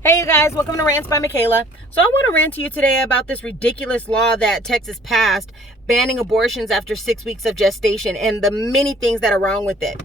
Hey you guys, welcome to Rants by Michaela. So I want to rant to you today about this ridiculous law that Texas passed banning abortions after 6 weeks of gestation and the many things that are wrong with it.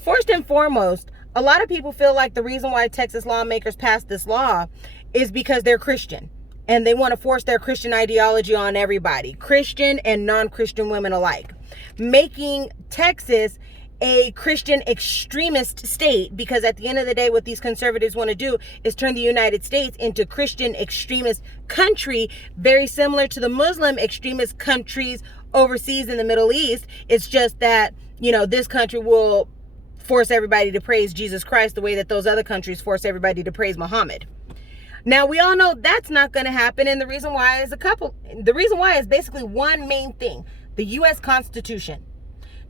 First and foremost, a lot of people feel like the reason why Texas lawmakers passed this law is because they're Christian and they want to force their Christian ideology on everybody, Christian and non-Christian women alike, making Texas a Christian extremist state, because at the end of the day, what these conservatives want to do is turn the United States into Christian extremist country, very similar to the Muslim extremist countries overseas in the Middle East. It's just that, this country will force everybody to praise Jesus Christ the way that those other countries force everybody to praise Muhammad. Now, we all know that's not going to happen, and the reason why is basically one main thing: the U.S. Constitution.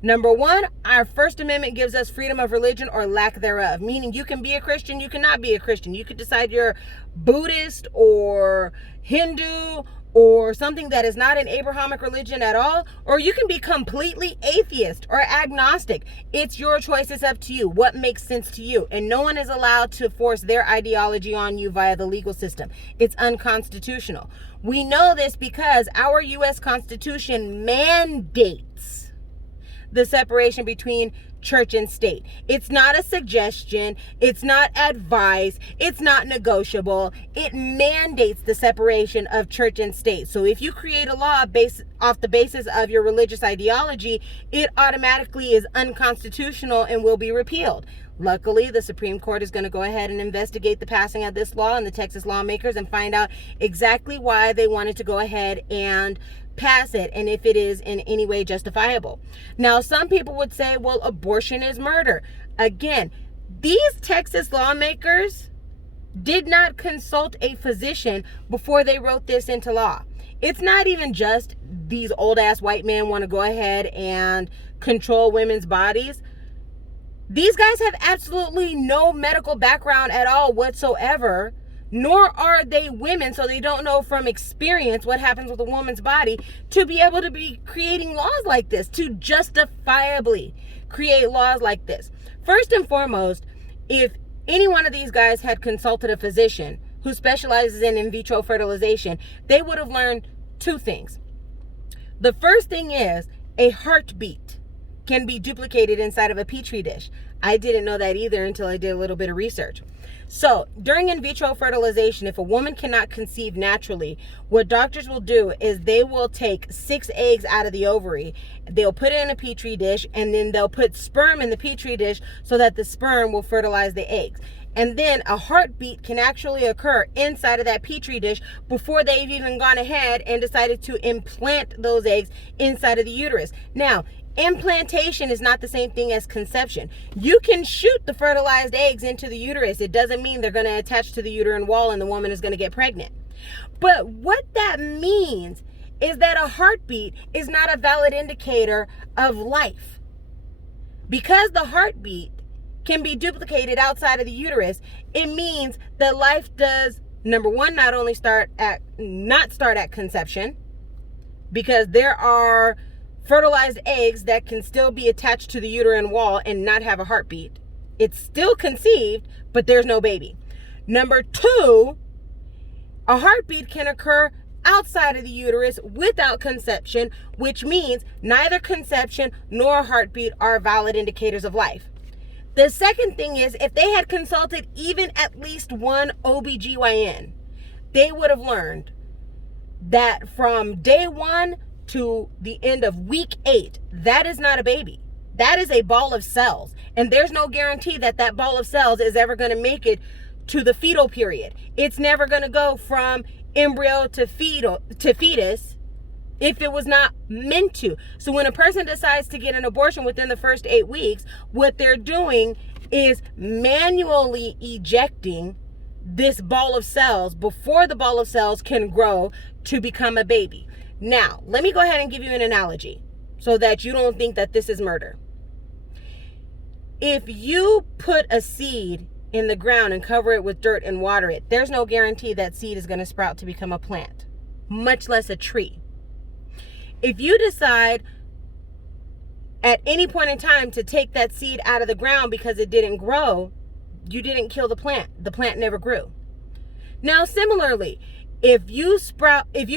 Number one, our First Amendment gives us freedom of religion or lack thereof, meaning you can be a Christian, you cannot be a Christian. You could decide you're Buddhist or Hindu or something that is not an Abrahamic religion at all, or you can be completely atheist or agnostic. It's your choice. It's up to you. What makes sense to you? And no one is allowed to force their ideology on you via the legal system. It's unconstitutional. We know this because our U.S. Constitution mandates the separation between church and state. It's not a suggestion. It's not advice. It's not negotiable. It mandates the separation of church and state. So if you create a law based off the basis of your religious ideology, it automatically is unconstitutional and will be repealed. Luckily, the Supreme Court is going to go ahead and investigate the passing of this law and the Texas lawmakers and find out exactly why they wanted to go ahead and pass it and if it is in any way justifiable. Now, some people would say, well, abortion is murder. Again, these Texas lawmakers did not consult a physician before they wrote this into law. It's not even just these old ass white men want to go ahead and control women's bodies. These guys have absolutely no medical background at all whatsoever, nor are they women, so they don't know from experience what happens with a woman's body to be able to be creating laws like this, to justifiably create laws like this. First and foremost, if any one of these guys had consulted a physician who specializes in vitro fertilization, they would have learned two things. The first thing is a heartbeat can be duplicated inside of a petri dish. I didn't know that either until I did a little bit of research. So during in vitro fertilization, if a woman cannot conceive naturally, what doctors will do is they will take 6 eggs out of the ovary, they'll put it in a petri dish, and then they'll put sperm in the petri dish so that the sperm will fertilize the eggs. And then a heartbeat can actually occur inside of that petri dish before they've even gone ahead and decided to implant those eggs inside of the uterus. Now, implantation is not the same thing as conception. You can shoot the fertilized eggs into the uterus. It doesn't mean they're going to attach to the uterine wall and the woman is going to get pregnant. But what that means is that a heartbeat is not a valid indicator of life. Because the heartbeat can be duplicated outside of the uterus, it means that life does, number one, not start at conception, because there are fertilized eggs that can still be attached to the uterine wall and not have a heartbeat. It's still conceived, but there's no baby. Number two, a heartbeat can occur outside of the uterus without conception, which means neither conception nor heartbeat are valid indicators of life. The second thing is, if they had consulted even at least one OBGYN, they would have learned that from day one to the end of week 8, that is not a baby. That is a ball of cells. And there's no guarantee that that ball of cells is ever going to make it to the fetal period. It's never going to go from embryo to fetus if it was not meant to. So when a person decides to get an abortion within the first 8 weeks, what they're doing is manually ejecting this ball of cells before the ball of cells can grow to become a baby. Now, let me go ahead and give you an analogy so that you don't think that this is murder. If you put a seed in the ground and cover it with dirt and water it, there's no guarantee that seed is going to sprout to become a plant, much less a tree. If you decide at any point in time to take that seed out of the ground because it didn't grow, you didn't kill the plant. The plant never grew. Now, similarly, if you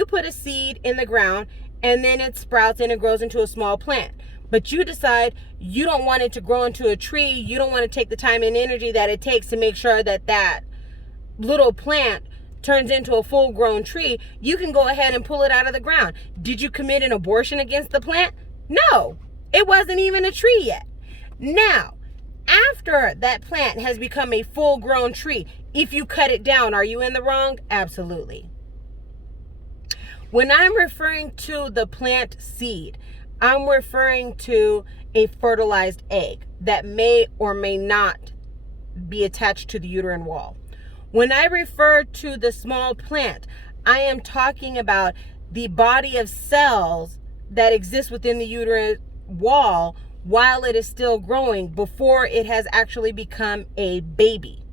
put a seed in the ground and then it sprouts and it grows into a small plant, but you decide you don't want it to grow into a tree, you don't want to take the time and energy that it takes to make sure that that little plant turns into a full-grown tree, you can go ahead and pull it out of the ground. Did you commit an abortion against the plant? No, it wasn't even a tree yet. Now, after that plant has become a full-grown tree, if you cut it down, are you in the wrong? Absolutely. When I'm referring to the plant seed, I'm referring to a fertilized egg that may or may not be attached to the uterine wall. When I refer to the small plant, I am talking about the body of cells that exist within the uterine wall while it is still growing before it has actually become a baby.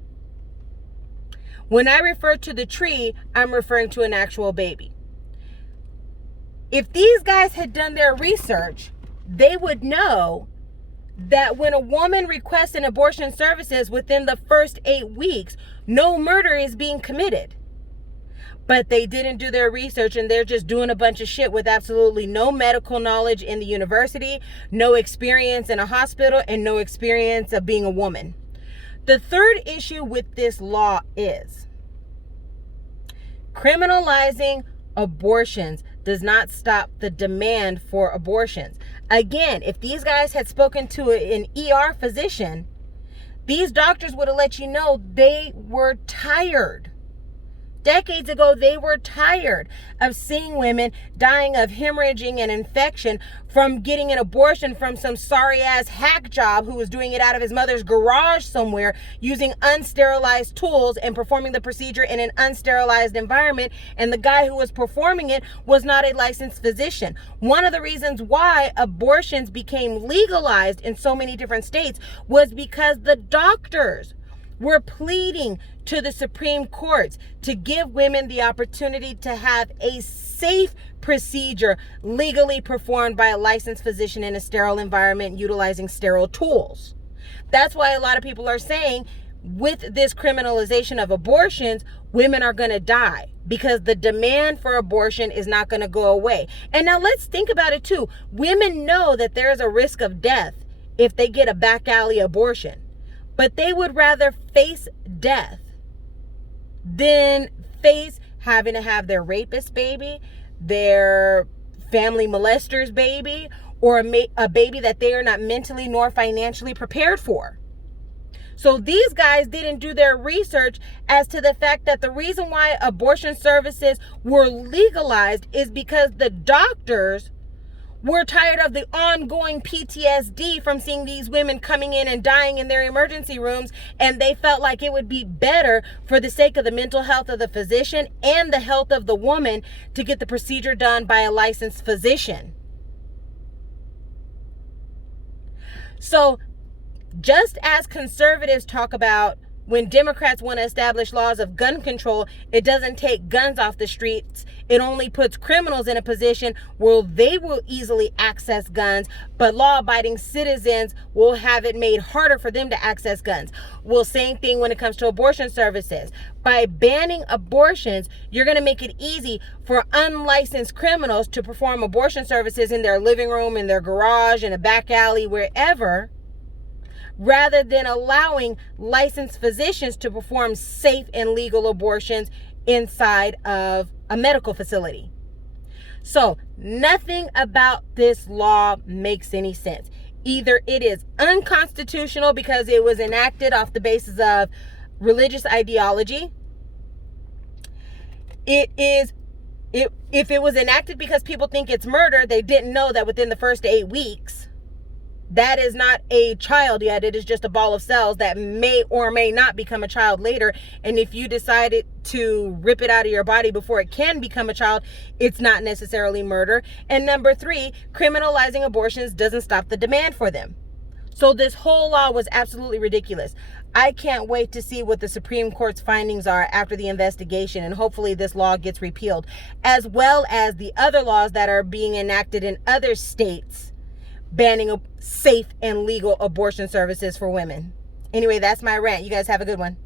When I refer to the tree, I'm referring to an actual baby. If these guys had done their research, they would know that when a woman requests an abortion services within the first 8 weeks, no murder is being committed. But they didn't do their research and they're just doing a bunch of shit with absolutely no medical knowledge in the university, no experience in a hospital, and no experience of being a woman. The third issue with this law is criminalizing abortions does not stop the demand for abortions. Again, if these guys had spoken to an ER physician, these doctors would have let you know they were tired. Decades ago, they were tired of seeing women dying of hemorrhaging and infection from getting an abortion from some sorry-ass hack job who was doing it out of his mother's garage somewhere using unsterilized tools and performing the procedure in an unsterilized environment, and the guy who was performing it was not a licensed physician. One of the reasons why abortions became legalized in so many different states was because the doctors were pleading to the Supreme Courts to give women the opportunity to have a safe procedure legally performed by a licensed physician in a sterile environment utilizing sterile tools. That's why a lot of people are saying with this criminalization of abortions, women are going to die because the demand for abortion is not going to go away. And now let's think about it too. Women know that there is a risk of death if they get a back alley abortion. But they would rather face death than face having to have their rapist baby, their family molester's baby, or a baby that they are not mentally nor financially prepared for. So these guys didn't do their research as to the fact that the reason why abortion services were legalized is because the doctors were tired of the ongoing PTSD from seeing these women coming in and dying in their emergency rooms, and they felt like it would be better for the sake of the mental health of the physician and the health of the woman to get the procedure done by a licensed physician. So just as conservatives talk about when Democrats want to establish laws of gun control, it doesn't take guns off the streets. It only puts criminals in a position where they will easily access guns, but law-abiding citizens will have it made harder for them to access guns. Well, same thing when it comes to abortion services. By banning abortions, you're going to make it easy for unlicensed criminals to perform abortion services in their living room, in their garage, in a back alley, wherever, rather than allowing licensed physicians to perform safe and legal abortions inside of a medical facility. So nothing about this law makes any sense. Either it is unconstitutional because it was enacted off the basis of religious ideology. If it was enacted because people think it's murder, they didn't know that within the first 8 weeks, that is not a child yet. It is just a ball of cells that may or may not become a child later. And if you decided to rip it out of your body before it can become a child, it's not necessarily murder. And number 3, criminalizing abortions doesn't stop the demand for them. So this whole law was absolutely ridiculous. I can't wait to see what the Supreme Court's findings are after the investigation, and hopefully this law gets repealed, as well as the other laws that are being enacted in other states banning safe and legal abortion services for women. Anyway, that's my rant. You guys have a good one.